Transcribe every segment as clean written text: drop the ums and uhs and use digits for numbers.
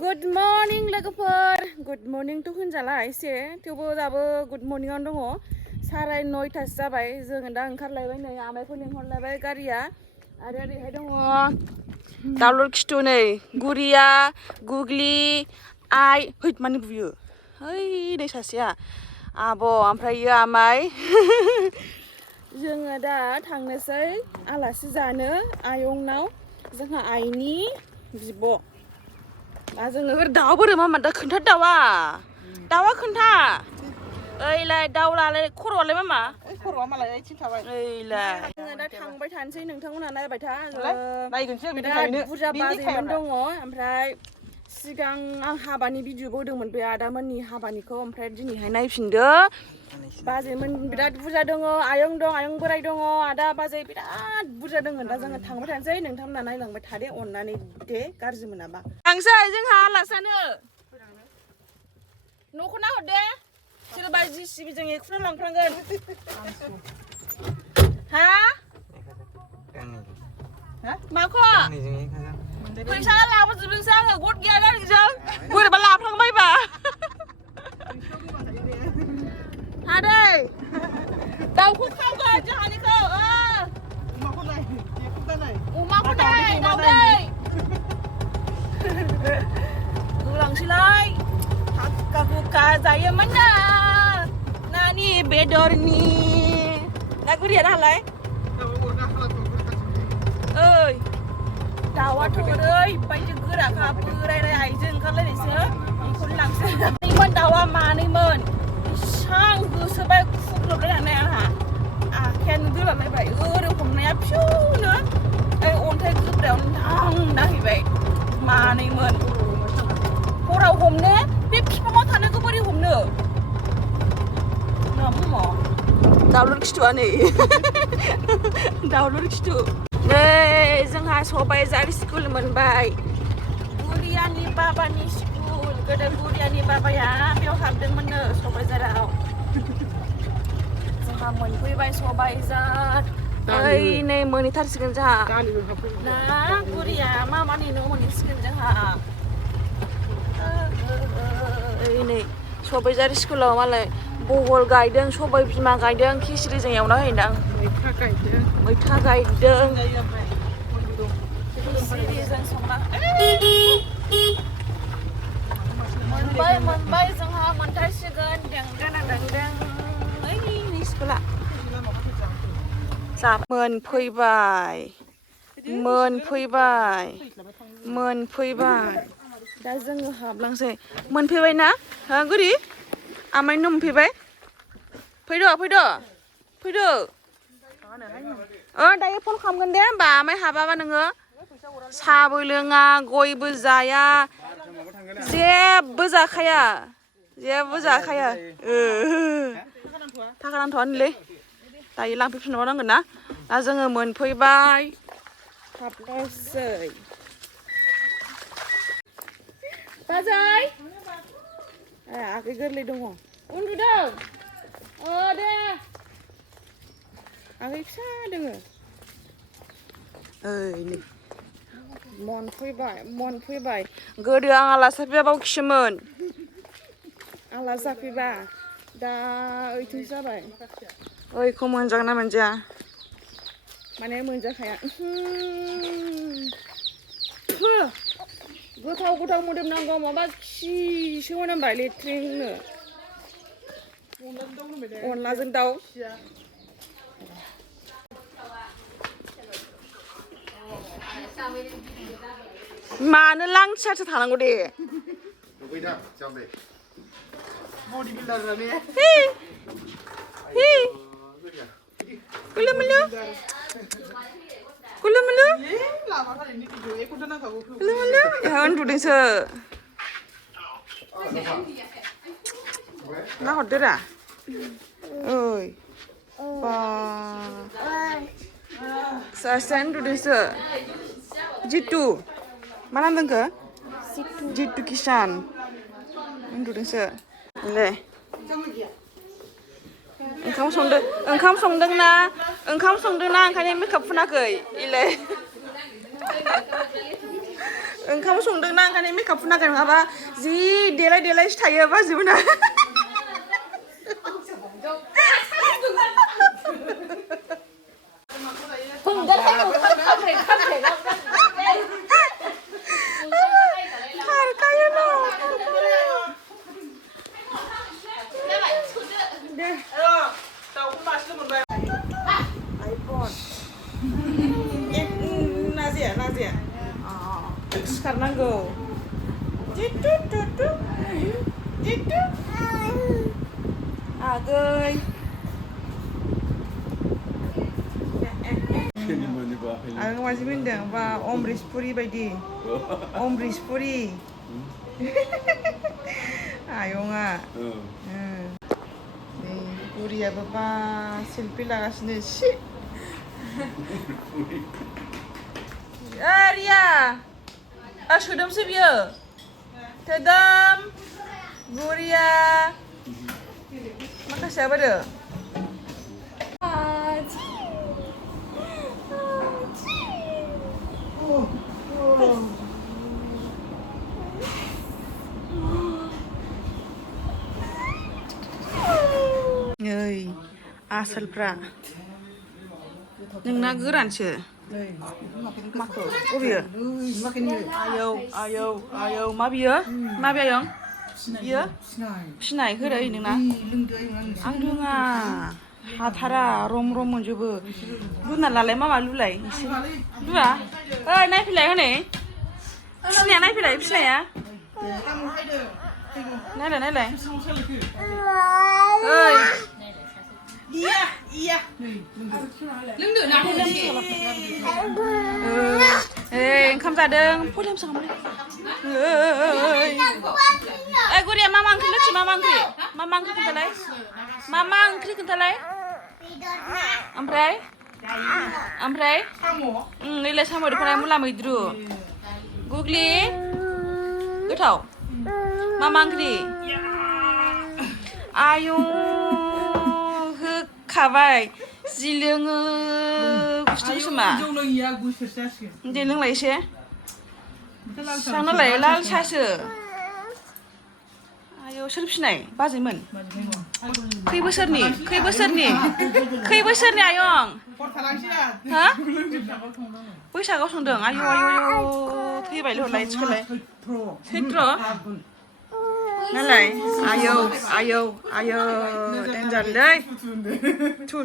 Good morning लोगोफोर Good morning थ' होनजाला एसे थेवबो दाबो good morning आवनो दङ 9:30 जाबाय जोङो दा ओंखारलायबाय नै आमाइखौ लिंहरलायबाय गारिया आरो ओरैहाय दङ दाउलुर खिथु नै गुरिया गुग्लि आइ हैद माने बुयो है नै सासेया आब' ओमफ्राय आमाइ जोङो दा थांनोसै आलासि जानो आयंनाव जोंहा आइनि बिब' दा जोङो दाउ बोरो मा दा खोन्था दाउआ खोन्था ओइलाय दाउलाय खर'आलाय मा खर'आ मालाय आथिं थाबाय ओइलाय जोङो दा थांबाय थानोसै नोंथांमोनहा नायबाय था नायगोनसो बिराद बुरजा बाजैमोन दङ ओमफ्राय सिगां आं हाबानि भिडिअ बोदोंमोन बे आदामोननि हाबानिखौ ओमफ्राय दिनैहाय नायफिनदो बाजैमोन बिराद बुरजा दङ आयं दं आयं बोराय दङ आदा बाजै बिराद बुरजा दङ दा जोङो थांबाय थानोसै नोंथांमोनहा नायलांबाय थादे अननानै दे गाज्रि मोनाबा थांसै जोंहा आलासियानो न'खौ नाहरदे सोरबा जिसिबिजों एखुना लांफ्रांगोन हा माखौ फैसा लाबोजोबदोंसो आङो गद गैया गारिजों बोरैबा लाफ्लांबायबा हादै दाउखौ खावगोन जोंहानिखौ अमाखौ नाय दाउदै होलांसैलाय हाक्का हुक्का जायोमोन ना नानि बेदरनि ना गुरिया नालाय ओइ दाउआथ' ओरैबायदि गोराखा बोरायराय आइजों ओंखारलायनायसो बेखौनो लांसै दाउआ मानैमोन इसां होसोबाय खुग्लबलायनानै आंहा आखायानो दोलाबलायबाय ओरै हमनाया फिउनो ओइ अन्थाइ गोब्रायावनो नां नांहैबाय मानैमोन हराव हमनो बे बिफाङाव थानायखौ बोरै हमनो दाउलुर खिथुआ नै दाउलुर खिथु नै जोंहा सबाइ जारि स्कुल मोनबाय गुरियानि बाबानि स्कुल गोदो गुरियानि बाबाया बेयाव हाबदोंमोननो सबाइझाराव जोंहा मोनफैबाय सबाइझार ओइ नै मोनहैथारसिगोन जोंहा ना गुरिया मामानि न' मोनहैसिगोन जोंहा ओइ नै सबाइझार स्कुलाव मालाय बहल गायदों सबाइ बिमा गायदों खिस्रिजों एवना होयोदां मैथा गायदों खिस्रिजों संना मोनबाय जोंहा मोनथारसिगोन देंदें ओइ स्कुला मोनफैबाय दा जोङो हाबलांसै मोनफैबाय ना हा गुरि आमाइ न' मोनफैबाय फैद' दायो फन खालामगोन दे होमबा आमाइ हाबाबा नोङो साहाबो लोङा गयबो जाया जेबो जाखाया थाखा नांथ'आनोलै दायो लांफैफिनबाव नांगोन ना दा जोङो मोनफैबाय हाबनोसै बाजै आगै गोरलै दङ उन्दुदों दे आगै फिसा दोङो ओइ नै मोनफैबाय गोदो आं आलासि जाफैबा बावखिसोमोन आलासि जाफैबा दा ओइथिंसो जाबाय ओइखौ मोनजागोन ना मोनजाया माने मोनजाखाया गोथाव मोदोमनांगौ माबा खिसो मोनामबाय लेट्रिननो अनलाजों दाउ मानो लांथियासो थानांगौ दे उन्दुदोंसो नाहरदोरा ओइ बा सासेया उन्दुदोंसो जितु मा नाम दोनखो जितु किसान उन्दुदोंसो दे ओंखाम संदोंना ओंखायनो मेकआप फुनाखै इलाय ओंखाम संदोंना ओंखायनो मेकआप फुनाखै नङाबा जि देलाय देलायसो थायो बाजैमोना सिखारनांगौ आगै आं मानसि मिन्दों बा अमृतपुरि बायदि अमृतपुरि आयंआ नै बुरियाबो बा सेलफि लागासिनो सि रिया सोदोमसो बियो सोदोम बुरिया माखासेया बोरो नै आसोलफ्रा नोंना गोरानसो माखौ बबेयो आयौ आयौ आयौ मा बियो मा आयं बियो फिनाय होरै नोंना आं रोङा हाथारा रम रम मोनजोबो लुना लालाय मामा लुलाय एसे लुआ ओइ नायफैलाय हनै फिनाया नायफैलाय फिनाया नायलाय नायलाय ओइ ओंखाम जादों पलियामसो ओइ गुरिया मा मा ओंख्रि लोगोसे मा मा ओंख्रि खोन्थालाय मा मा ओंख्रि खोन्थालाय ओमफ्राय नैलाय साम' दख'नाय मुला मैद्रु गुग्लि गोथाव मा मा ओंख्रि आयौ होखाबाय जि लोङो बुस्थुसो मा दे लोंलाय एसे सांनालाय लाल सासो आयौ सोर फिनाय बाजैमोन खै बोसोरनि आयं हा बैसागआव संदों आयौ आयौ थैबायलै हरलाय थिखोलाय सैत्र नालाय आयौ आयौ आयौ देनजारलै थु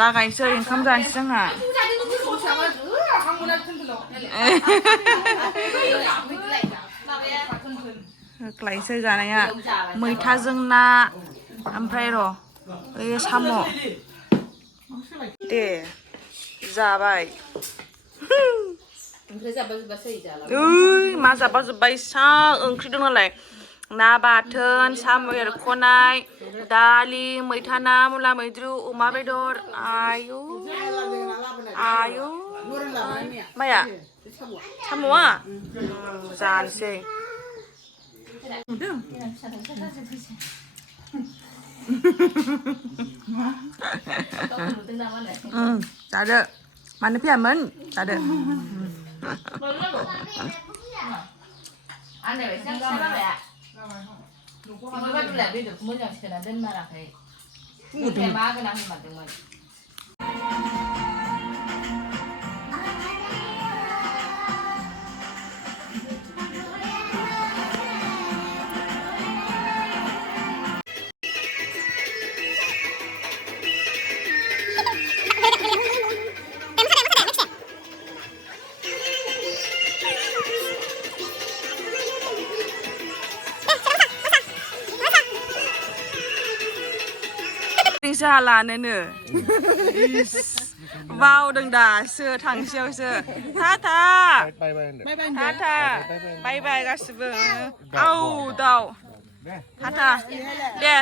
लागायनोसै ओंखाम जानोसै जोंहा होख्लायसै जानाया मैथाजों ना ओमफ्राय र' ओइ साम' दे जाबाय मा जाबा जोब्बाय सा ओंख्रि दं नालाय ना बाथोन साम' एरख'नाय दालि मैथा ना मुला मैद्रु अमा बेदर आयौ माया साम'आ जानोसै जादो मानो फैयामोन जादो जालानोनो बावदों दासो थांसेयावसो थाथा बाय बाय गासिबो आव दाव थाथा दे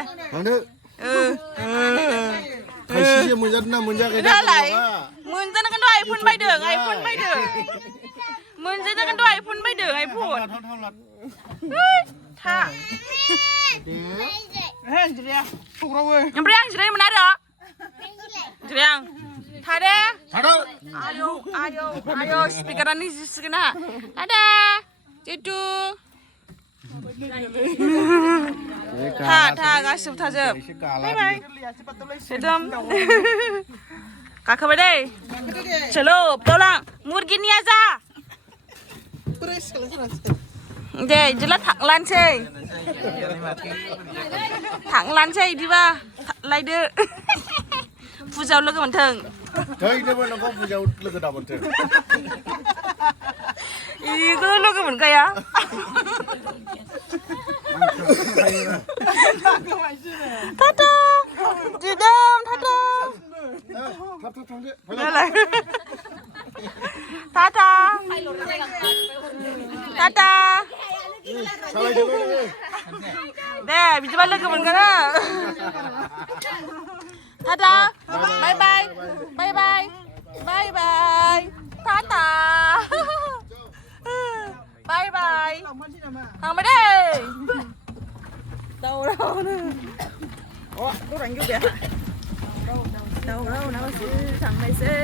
खायसेसो मोनजादोंना मोनजायाखै दालाय मोनजानांगोन आइफन बायदों मोनजानांगोन आइफन बायदों आइफन था ओमफ्राय आं जिरायोमोन आरो जिराय आं 타래? 자라. 아요 스피커라니 지스기나 타다 제투 타 가시부 타접 바이바이 제점 가카바이 deh चलो pulang murgi ni aja deh jelas थांलानोसै बिदिबा लायदो फुजायाव लोगो मोनथों थैनोबो नोंखौ फुजायाव लोगो दामोनथों इखौ लोगो मोनखाया 타타 दिदोम 타타 थाब थांदो 타타 타타 सालायदोल' deh बिदिबा लोगो मोनगोन 타타 바이바이 바이바이 바이바이 타타 바이바이 थांबाय दै दावरावनो दरां गैया दावराव नावसो थांनायसै